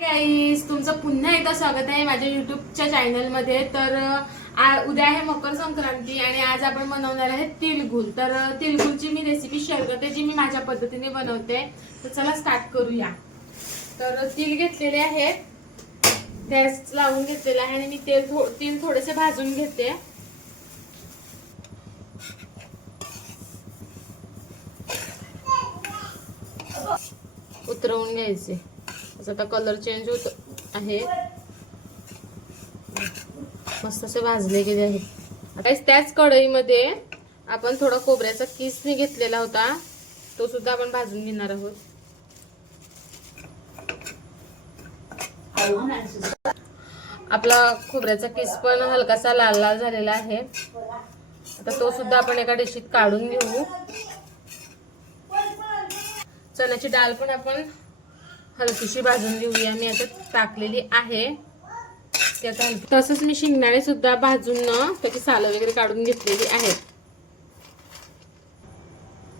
गाईस, तुमचं पुन्हा एकदा स्वागत आहे माझ्या युट्यूबच्या चॅनलमध्ये. तर उद्या आहे मकर संक्रांती आणि आज आपण बनवणार आहे तिळगुळ. तर तिळगुळची मी रेसिपी शेअर करते जी मी माझ्या पद्धतीने बनवते. तर चला स्टार्ट करूया. तर तीळ घेतलेले आहेत, गॅस लावून घेतलेला आहे आणि मी तीळ थोडेसे भाजून घेते. उतरवून घ्यायचे. आता कलर चेंज होत आहे, मस्त असे भाजले गेले आहेत. आता त्याच कढईमध्ये आपण थोडा खोबऱ्याचा किस घेतलेला होता, तो सुद्धा आपण भाजून घेणार आहोत. आपला खोबऱ्याचा किस पण हलकासा लाल लाल झालेला आहे. आता तो सुद्धा आपण एका डिशीत काढून घेऊ. चण्याची डाळ पण आपण हलकीशी भाजून घेऊया. मी आता टाकलेली आहे. तसंच मी शेंगदाणे सुद्धा भाजून त्याची सालं वगैरे काढून घेतलेली आहेत.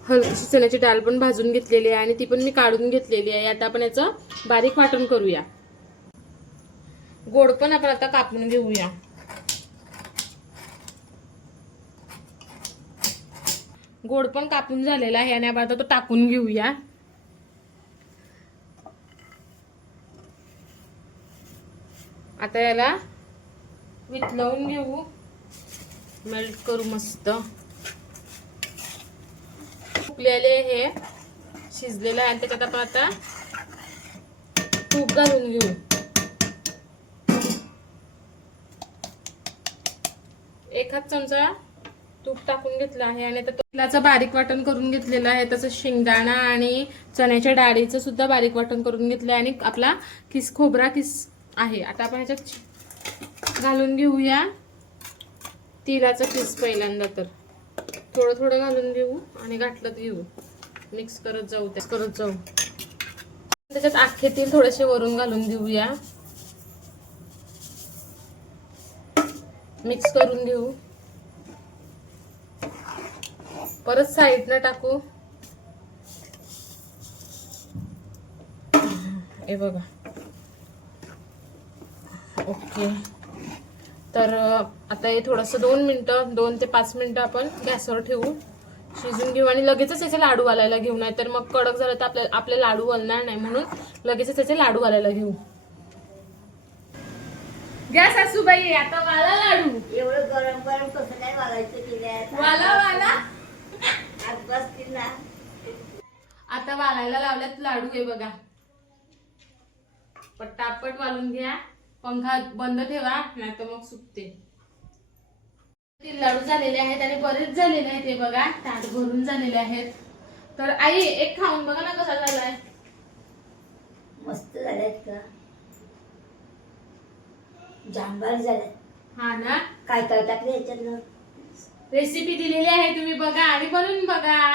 हलकीशी चण्याची डाळ पण भाजून घेतलेली आहे आणि ती पण मी काढून घेतलेली आहे. आता आपण याचं बारीक वाटण करूया. गोड पण आपण आता कापून घेऊया. गोड पण कापून झालेला आहे आणि आपण आता तो टाकून घेऊया. आता याला वितळवून घेऊ, मेल्ट करू मस्त. उकलेले हे शिजलेलं आहे. त्याच्यात आपण आता तूप घालून घेऊ. एखाद चमचा तूप टाकून घेतला आहे आणि आता तेलाचं बारीक वाटण करून घेतलेलं आहे. तसंच शेंगदाणा आणि चण्याच्या डाळीचं सुद्धा बारीक वाटण करून घेतलं आहे आणि आपला खोबरा किस आहे. आता आपण ह्याच्यात घालून घेऊया तिळाचं किस. पहिल्यांदा तर थोडं थोडं घालून घेऊ आणि घाटलत घेऊ. मिक्स करत जाऊ. त्याच्यात अख्खे तीळ थोडेसे वरून घालून घेऊया. मिक्स करून घेऊ. परत साईडनं टाकू. हे बघा. ओके. तर आता हे थोडंसं 2 ते 5 मिनिटं आपण गॅसवर ठेवू, शिजून घेऊ आणि लगेचच याचे लाडू घालायला घेऊ. नाही तर मग कडक झालं तर आपले लाडू घालणार नाही, म्हणून लगेचच त्याचे लाडू घालायला घेऊ. गॅस सासूबाई, आता वाला लाडू. एवढं गरम गरम कसं काय वालायचं? वाला आज बसतील ना. आता वालायला लावल्यात लाडू. हे बघा, पटापट वालून घ्या. पंखा बंद ठेवा, नाही तर मग सुकते. लाडू झालेले आहेत आणि बरेच झालेले आहेत. हे बघा, ताट भरून झालेले आहेत. तर आई, एक खाऊन बघा ना कसा झालाय. मस्त झालेत का? जांभळी झाल्यात. हा ना. काय काय टाकले याच्यात? रेसिपी दिलेली आहे, तुम्ही बघा आणि बनवून बघा.